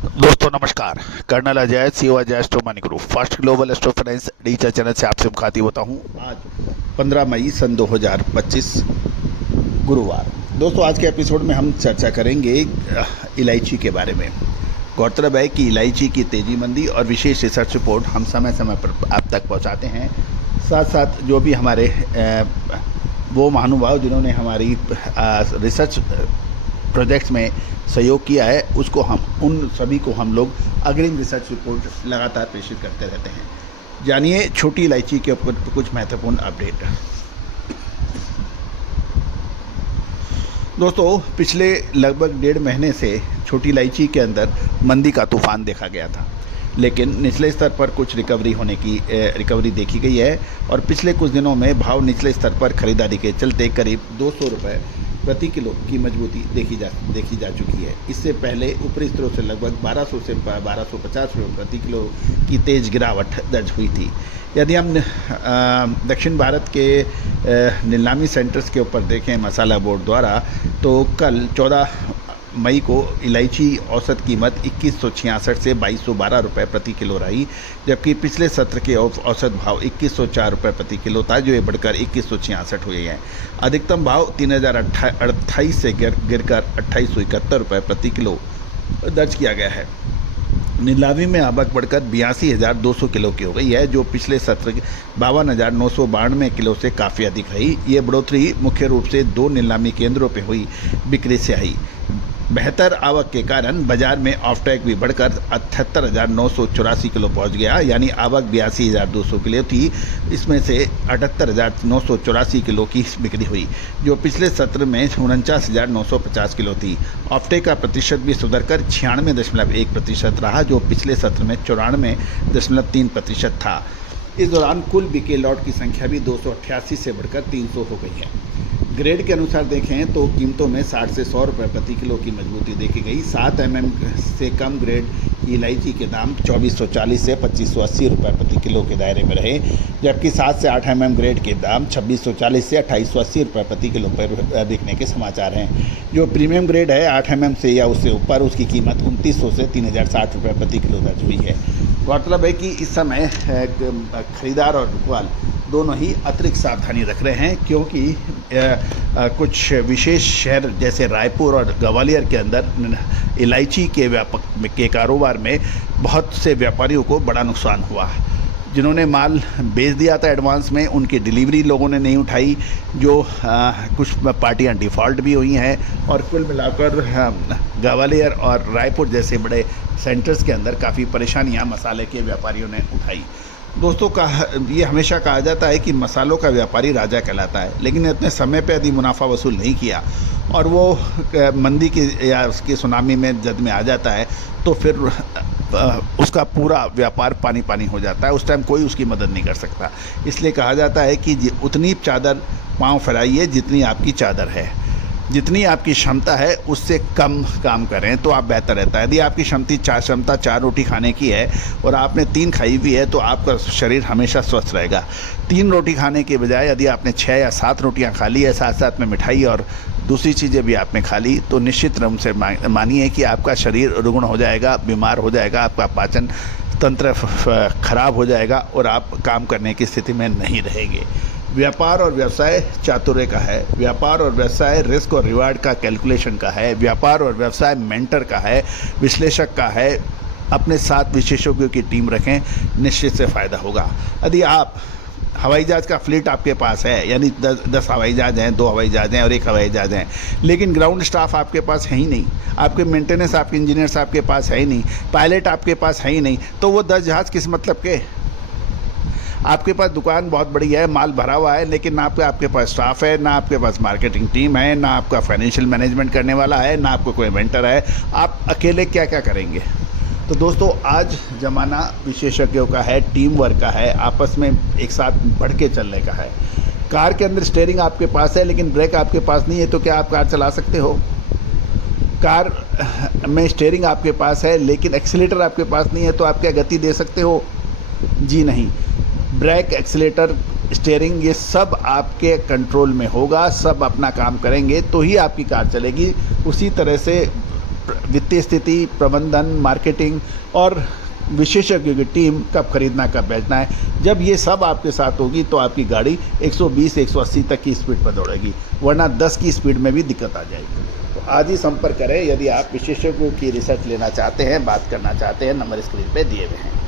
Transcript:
दोस्तों नमस्कार। Colonel Ajay CO Ajay astro money group first global astro finance digital channel से आपसे मुखातिब होता हूं। आज 15 मई सन 2025 गुरुवार। दोस्तों आज के एपिसोड में हम चर्चा करेंगे इलायची के बारे में। गौरतलब है कि इलायची की तेजी मंदी और विशेष रिसर्च रिपोर्ट हम समय समय पर आप तक पहुंचाते हैं। साथ साथ जो भी हमारे वो महानुभाव जिन्होंने हमारी रिसर्च प्रोजेक्ट्स में सहयोग किया है उसको हम उन सभी को हम लोग अग्रिम रिसर्च रिपोर्ट लगातार प्रेषित करते रहते हैं। जानिए छोटी इलायची के ऊपर कुछ महत्वपूर्ण अपडेट। दोस्तों पिछले लगभग 1.5 महीने से छोटी इलायची के अंदर मंदी का तूफान देखा गया था, लेकिन निचले स्तर पर कुछ रिकवरी देखी गई है और पिछले कुछ दिनों में भाव निचले स्तर पर खरीदारी के चलते करीब 200 रुपये प्रति किलो की मजबूती देखी जा चुकी है। इससे पहले ऊपरी स्तरों से लगभग 1200 से 1250 रुपये प्रति किलो की तेज गिरावट दर्ज हुई थी। यदि हम दक्षिण भारत के नीलामी सेंटर्स के ऊपर देखें मसाला बोर्ड द्वारा, तो कल 14 मई को इलायची औसत कीमत 2166 से 2212 रुपये प्रति किलो रही, जबकि पिछले सत्र के औसत भाव 2104 रुपये प्रति किलो था, जो ये बढ़कर 2166 हुए हैं। अधिकतम भाव 3028 से गिरकर 2871 रुपये प्रति किलो दर्ज किया गया है। नीलामी में आवक बढ़कर 82,200 किलो की हो गई है, जो पिछले सत्र 52,992 किलो से काफ़ी अधिक रही। ये बढ़ोतरी मुख्य रूप से 2 नीलामी केंद्रों पर हुई बिक्री से आई। बेहतर आवक के कारण बाजार में ऑफटैक भी बढ़कर 78,984 किलो पहुंच गया, यानी आवक 82,200 किलो थी। इसमें से 78,984 किलो की बिक्री हुई, जो पिछले सत्र में 49,950 किलो थी। ऑफटैक का प्रतिशत भी सुधरकर 96.1% रहा, जो पिछले सत्र में 94.3% था। इस दौरान कुल बिके लॉट की संख्या भी 288 से बढ़कर 300 हो गई है। ग्रेड के अनुसार देखें तो कीमतों में 60 से 100 रुपये प्रति किलो की मजबूती देखी गई। 7 mm से कम ग्रेड की इलायची के दाम 2440 से 2580 रुपये प्रति किलो के दायरे में रहे, जबकि 7 से 8 mm ग्रेड के दाम 2640 से 2880 रुपये प्रति किलो पर बिकने के समाचार हैं। जो प्रीमियम ग्रेड है 8 mm से या उससे ऊपर, उसकी कीमत 2900 से 3060 रुपये प्रति किलो दर्ज हुई है। गौरतलब है कि इस समय खरीदार और बिकवाल दोनों ही अतिरिक्त सावधानी रख रहे हैं, क्योंकि कुछ विशेष शहर जैसे रायपुर और ग्वालियर के अंदर इलायची के कारोबार में बहुत से व्यापारियों को बड़ा नुकसान हुआ। जिन्होंने माल बेच दिया था एडवांस में, उनकी डिलीवरी लोगों ने नहीं उठाई, जो कुछ पार्टियां डिफ़ॉल्ट भी हुई हैं, और कुल मिलाकर ग्वालियर और रायपुर जैसे बड़े सेंटर्स के अंदर काफ़ी परेशानियां मसाले के व्यापारियों ने उठाई। दोस्तों ये हमेशा कहा जाता है कि मसालों का व्यापारी राजा कहलाता है, लेकिन इतने समय पे यदि मुनाफा वसूल नहीं किया और वो मंदी की या उसकी सुनामी में जद में आ जाता है, तो फिर उसका पूरा व्यापार पानी पानी हो जाता है। उस टाइम कोई उसकी मदद नहीं कर सकता। इसलिए कहा जाता है कि उतनी चादर पाँव फैलाइए जितनी आपकी चादर है। जितनी आपकी क्षमता है उससे कम काम करें तो आप बेहतर रहता है। यदि आपकी क्षमता 4 रोटी खाने की है और आपने 3 खाई हुई है, तो आपका शरीर हमेशा स्वस्थ रहेगा। 3 रोटी खाने के बजाय यदि आपने 6 या 7 रोटियां खा ली है, साथ साथ में मिठाई और दूसरी चीज़ें भी आपने खा ली, तो निश्चित रूप से मानिए कि आपका शरीर रुग्ण हो जाएगा, बीमार हो जाएगा, आपका पाचन तंत्र खराब हो जाएगा और आप काम करने की स्थिति में नहीं रहेंगे। व्यापार और व्यवसाय चातुर्य का है। व्यापार और व्यवसाय रिस्क और रिवार्ड का कैलकुलेशन का है। व्यापार और व्यवसाय मेंटर का है, विश्लेषक का है। अपने साथ विशेषज्ञों की टीम रखें, निश्चित से फ़ायदा होगा। यदि आप हवाई जहाज़ का फ्लीट आपके पास है, यानी 10 हवाई जहाज़ हैं, 2 हवाई जहाज़ हैं और 1 हवाई जहाज़ हैं, लेकिन ग्राउंड स्टाफ आपके पास है ही नहीं, आपके मेंटेनेंस आपके इंजीनियर्स आपके पास है ही नहीं, पायलट आपके पास है ही नहीं, तो वो 10 जहाज़ किस मतलब के? आपके पास दुकान बहुत बड़ी है, माल भरा हुआ है, लेकिन ना आपके पास स्टाफ है, ना आपके पास मार्केटिंग टीम है, ना आपका फाइनेंशियल मैनेजमेंट करने वाला है, ना आपको कोई मेंटर है। आप अकेले क्या क्या करेंगे? तो दोस्तों आज ज़माना विशेषज्ञों का है, टीम वर्क का है, आपस में एक साथ बढ़ के चलने का है। कार के अंदर स्टीयरिंग आपके पास है, लेकिन ब्रेक आपके पास नहीं है, तो क्या आप कार चला सकते हो? कार में स्टीयरिंग आपके पास है, लेकिन एक्सीलेटर आपके पास नहीं है, तो आप क्या गति दे सकते हो? जी नहीं। ब्रेक, एक्सीलेटर, स्टीयरिंग, ये सब आपके कंट्रोल में होगा, सब अपना काम करेंगे तो ही आपकी कार चलेगी। उसी तरह से वित्तीय स्थिति, प्रबंधन, मार्केटिंग और विशेषज्ञों की टीम कब खरीदना कब बेचना है। जब ये सब आपके साथ होगी तो आपकी गाड़ी 120-180 तक की स्पीड पर दौड़ेगी, वरना 10 की स्पीड में भी दिक्कत आ जाएगी। तो आज ही संपर्क करें यदि आप विशेषज्ञों की रिसर्च लेना चाहते हैं, बात करना चाहते हैं। नंबर स्क्रीन पे दिए हुए हैं।